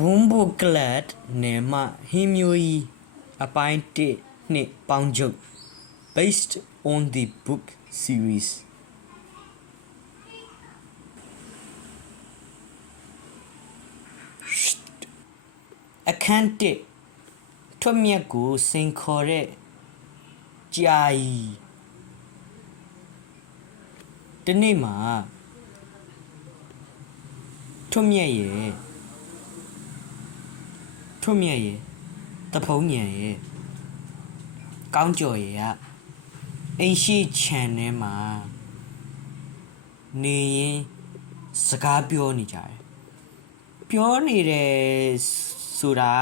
Bumbleclad နဲ့မှဟင်းမျိုးကြီးအပိုင်း1နှစ်ပေါင်းချုပ် based on the book series အခန်း1ထွတ်မြတ်ကိုစိန်ခေါ်တဲ့ကြာကြီးဒီနေ့မှာထွတ်မြတ်ရဲ့တဖုံးညံရဲ့ကောင်းကျော်ရဲ့အိမ်ရှိခြံထဲမှာနေရင်စကားပြောနေကြတယ်ပြောနေတယ်ဆိုတာ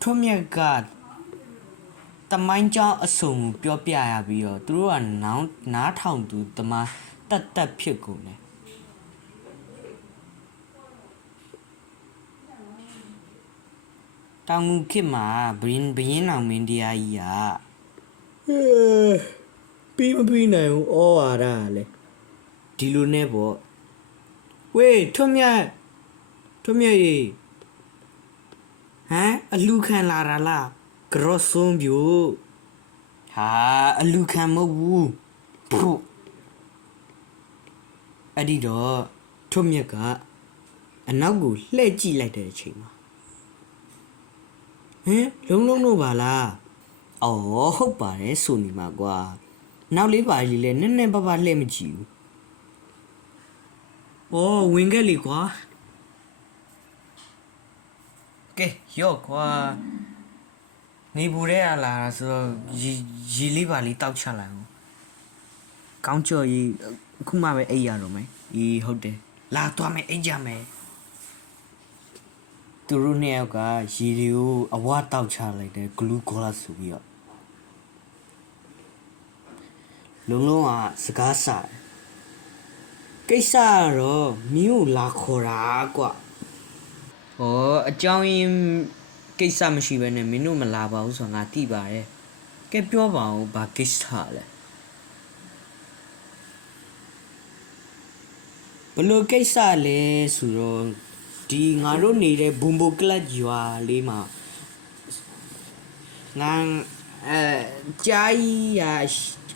ထွတ်မြတ်ကတမိုင်းကြောင်းအစုံပြောပြရပြီးတော့သူတို့ကနားထောင်သူတမတတ်ဖြစ်ကုန်တယ်တောင်ငူခေတ်မှာဘရင်နောင်မင်းတရားကြီးကပြီးမပြီးနိုင်ဘူးဩဝါဒလေဒီလိုနဲ့ပေါ့ဝေးထွတ်မြတ်ရေဟမ်အလူခံလာတာလားကရော့စွန်ပြိုဟာအလူခံမဟုတ်ဘူးဖုအဲ့ဒီတော့ထွတ်မြတ်ကအနောက်ကိုလှည့်ကြည့်လိုက်တဲ့အချိန်မှာဟမ်လုံးတော့ပါလားအော်ဟုတ်ပါတယ်ဆိုနေမှာကွာနောက်လေးပါလေးလဲနည်းနည်းပါးပါးလှည့်မကြည့်ဘူးအော်ဝင်ခဲ့လေကွာကဲရော့ကွာနေပူတဲ့အလားဆိုတော့ရီလေးပါလေးတောက်ချလိုက်အောင်ကောင်းကြော်ကြီးအခုမှပဲအိပ်ရတော့မယ်အေးဟုတ်တယ်လာသွားမယ်အိပ်ကြမယ်သူတို့နှစ်ယောက်ကရေတွေကိုအဝတောက်ချလိုက်တယ်ဂလူးခေါ်လာဆိုပြီးတော့လုံးကစကားစားကိစ္စတော့မင်းကိုလာခေါ်တာကွာဟောအကြောင်းရင်းကိစ္စမရှိဘဲနဲ့မင်းတို့မလာပါဘူးဆိုတာငါသိပါတယ်ကဲပြောပါဦးဘာကိစ္စလဲဘလို့ကိစ္စလဲဆိုတော့ဒီငါတို့နေတဲ့ဘုံဘိုကလတ်ရွာလေးမှာငါကြားကြီးရ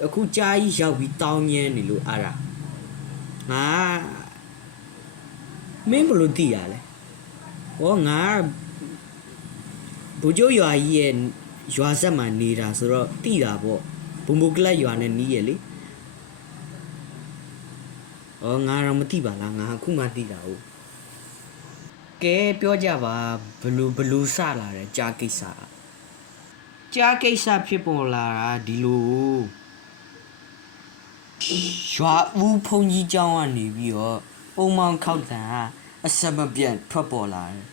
အခုကြားကြီးရောက်ပြီးတောင်းမြဲနေလို့အားရငါမင်းဘလို့သိရလဲဟောငါဘူကျိုးရွာကြီးရဲ့ရွာဆက်မှာနေတာဆိုတော့တိတာပေါ့ဘုံဘိုကလတ်ရွာနဲ့နီးရလေအော်ငါတော့မသိပါလားငါအခုမှသိတာဟုတ်ကဲပြောကြပါဘလူစလာတယ်ကြားကိစ္စဖြစ်ပေါ်လာတာဒီလိုရွာဦးဖုန်ကြီးကျောင်းကနေပြီးတော့ပုံမောင်ခောက်တန်ကအစမပြတ်ထွက်ပေါ်လာတယ်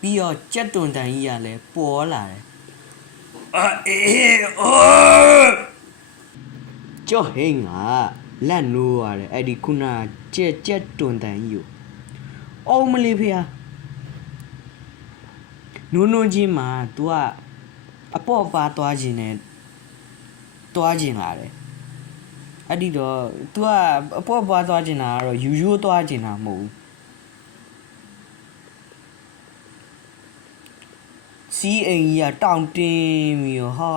ပြီးတော့ကြက်တွန်တန်ကြီးကလည်းပေါ်လာတယ်ကျော်ဟင်းကလက်နိုးရတယ်အဲ့ဒီခုနကြက်တွန်တန်ကြီးကိုအောင်မလေးဖေဟာနုံချင်းမှာ तू ကအပေါ့အပါသွားခြင်းလာတယ်အဲ့ဒီတော့ तू ကအပေါ့အပါသွားခြင်းလာတော့ယူသွားခြင်းလာမဟုတ်ဘူးစီးအိမ်ကြီးကတောင်တင်းပြီးတော့ဟာ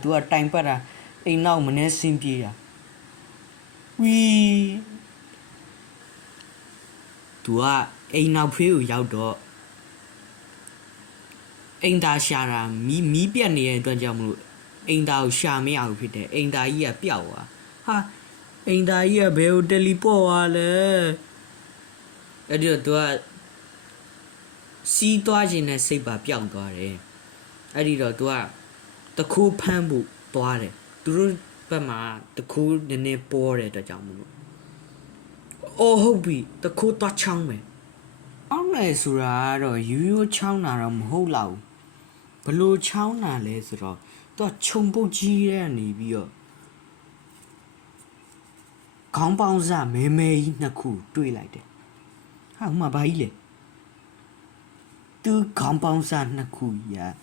तू ကတိုင်ပတ်တာအိမ်နောက်မနေစင်းပြေးတာဝီ तू ကအိမ်နောက်ဖေးကိုရောက်တော့အိမ်သားရှာတာမီးပြတ်နေတဲ့အတွက်ကြောင့်မလို့အိမ်သားကိုရှာမရဘူးဖြစ်တယ်အိမ်သားကြီးကပျောက်သွားဟာအိမ်သားကြီးကဘယ်ကိုတယ်လီပေါ့သွားလဲအဲ့ဒီတော့ तू ကစီးသွားခြင်းနဲ့စိတ်ပါပျောက်သွားတယ်အဲ့ဒီတော့ तू ကတခိုးဖမ်းဖို့သွားတယ်သူတို့ဘက်မှာတခိုးနည်းနည်းပေါ်တဲ့အတွက်ကြောင့်မလို့အော်ဟုတ်ပြီတခိုးသွားချောင်းမယ်အောင်းမယ်ဆိုတာကတော့ရိုးချောင်းတာတော့မဟုတ်တော့ဘလို့ချောင်းတာလဲဆိုတော့သူကခြုံပုတ်ကြီးတဲ့နေပြီးတော့ခေါင်းပေါင်းစမဲကြီးနှစ်ခုတွေ့လိုက်တယ်ဟာဥမာဘာကြီးလဲသူခေါင်းပေါင်းစနှစ်ခုကြီး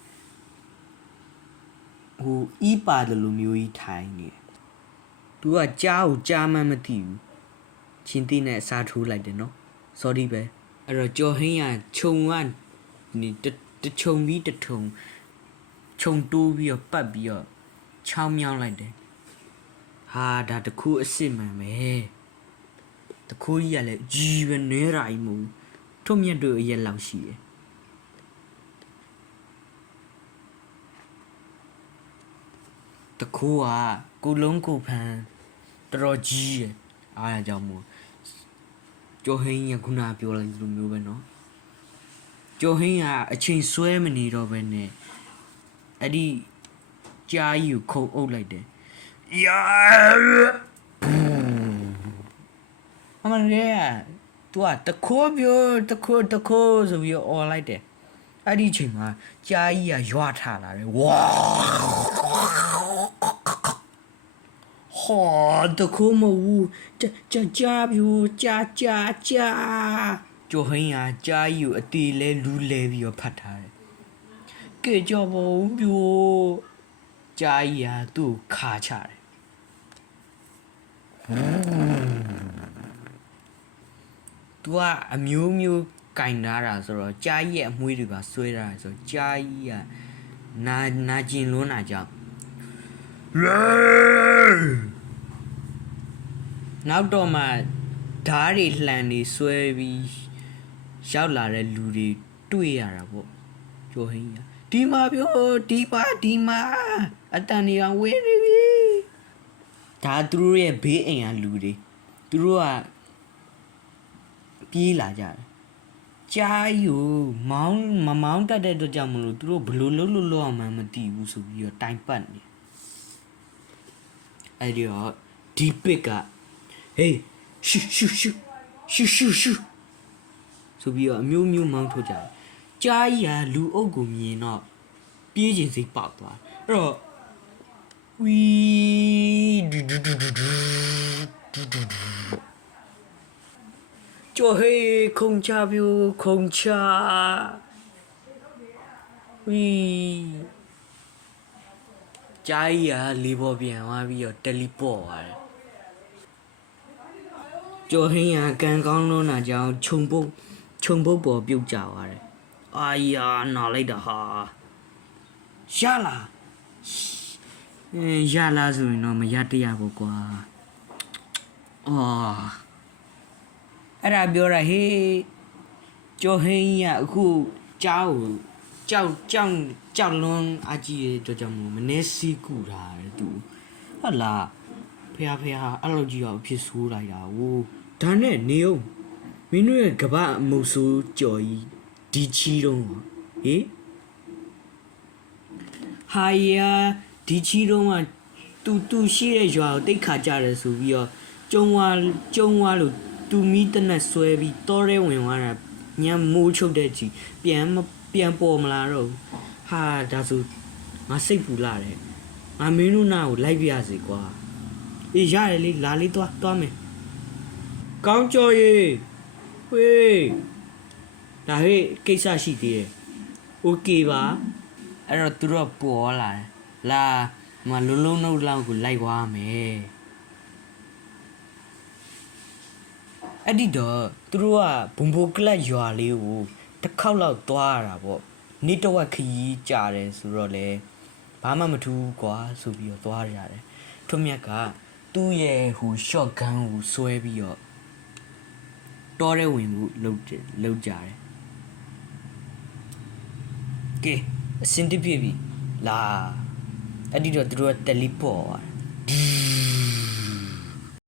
ဟိုဤပါတယ်လို့မျိုးကြီးထိုင်နေသူကကြားကိုကြားမှန်းမသိဘူးချင်းသိနဲ့အစားထိုးလိုက်တယ်နော် sorry ပဲ အဲ့တော့ကျော်ဟင်းကခြုံကနေတခြုံပြီးတထုံခြုံတိုးပြီးတော့ပတ်ပြီးတော့ချောင်းမြောင်းလိုက်တယ်ဟာဒါတခုအစ်စ်မှန်ပဲတခုကြီးကလည်းကြီးပဲနဲတာကြီးမဟုတ်ထုံမြတ်တို့အရက်လောက်ရှိတယ်တခုကကိုလုံးကိုဖန်တော်တော်ကြီးတယ်အားရကြောင့်မို့ကျော်ဟင်းကခုနပြောလိုက်သလိုမျိုးပဲเนาะကျော်ဟင်းကအချိန်ဆွဲမနေတော့ဘဲနဲ့အဲ့ဒီကြားကြီးကိုခုံအုပ်လိုက်တယ်ယာအမရေသူကတခိုးပြောတခိုးဆိုပြီးអော်လိုက်တယ်အဲ့ဒီအချိန်မှာကြားကြီးကရွာထလာတယ်ဝါဟောတခိုးမဟုတ်ကြားပြူကြားကျော်ဟင်းကကြားကြီးကိုအတီလဲလူးလဲပြီးတော့ဖတ်ထားတယ်ကဲကြောဘုံပြူကြားကြီးကသူ့ခါချတယ်သူကအမျိုးကင်ထားတာဆိုတော့ကြားကြီးရဲ့အမွှေးတွေပါဆွဲထားတယ်ဆိုတော့ကြားကြီးကနာကျင်လွန်းတာကြောင့်နောက်တော့မှဓားတွေလှန်နေဆွဲပြီးရောက်လာတဲ့လူတွေတွေ့ရတာပေါ့ကျော်ဟင်းကဒီမှာပြောဒီမှာအတန်နေအောင်ဝေးနေပြီဒါသူတို့ရဲ့ဘေးအိမ်ကလူတွေသူတို့ကပြေးလာကြတယ်ကြားယူမောင်းတတ်တဲ့အတွက်ကြောင့်မလို့သူတို့ဘလို့လို့အောင်မှမသိဘူးဆိုပြီးတော့တိုင်ပတ်နေအဲ့ဒီတော့ဒီပစ်ကဟေးရှူဆိုပြီးတော့အမျိုးမောင်းထုတ်ကြတယ်ကြားကြီးကလူအုပ်ကိုမြင်တော့ပြေးခြင်းစိတ်ပေါက်သွားအဲ့တော့ဝီကျော်ဟေးခုံချပြူခုံချဝီကြားကြီးကလေးပေါ်ပြန်သွားပြီးတော့တယ်လီပေါ့သွားတယ်ကျော်ဟင်းကကန်ကောင်းလုံးတာကြောင့်ခြုံပုတ်ပေါ်ပြုတ်ကြသွားတယ်အာယာနာလိုက်တာဟာရလာဆိုရင်တော့မရတရားဘူးကွာအော်အဲ့ဒါပြောတာဟေးကျော်ဟင်းကအခုကြောက်လွန်းအကြီးရဲ့အတွက်ကြောင့်မနေစီးကူတာတဲ့သူဟုတ်လားဖះအဲ့လိုကြီးတော့ဖြစ်ဆိုးလိုက်တာဟိုဒါနဲ့နေအောင်မင်းတို့ရဲ့ကပအမုတ်ဆိုးကြော်ကြီးဒီချီတော့ဟေးဟာယာဒီချီတော့ကသူရှိတဲ့ရွာကိုတိတ်ခါကြတယ်ဆိုပြီးတော့ကျုံဝါလို့သူမီးတနက်ဆွဲပြီးတောထဲဝင်သွားတာညမိုးချုပ်တဲ့ကြီးပြန်ပေါ်မလာတော့ဟာဒါဆိုငါစိတ်ပူလာတယ်ငါမင်းတို့နာကိုလိုက်ပြရစီကွာအေးရတယ်လေလာလေးသွားမယ်ကောင်းကြော်ရေဝေးဒါဟဲ့ကိစ္စရှိသေးတယ်โอเคပါအဲ့တော့သူတို့ပေါ်လာတယ်လာမလုံးနှုတ်လောက်ကိုလိုက်သွားမယ်အဲ့ဒီတော့သူတို့ကဘုံဘိုကလပ်ရွာလေးကိုတစ်ခေါက်လောက်သွားရတာပေါ့နေ့တဝက်ခရီးကြာတယ်ဆိုတော့လေဘာမှမထူးကွာဆိုပြီးတော့သွားရတယ်ထွတ်မြတ်ကသူ့ရဲ့ဟို shot gun ကိုဆွဲပြီးတော့တောထဲဝင်မှုလုပ်ကြတယ်ကဲအစင်တပြည့်ပြီလာအဲ့ဒီတော့သူတို့ကတယ်လီပေါ့သွားတယ်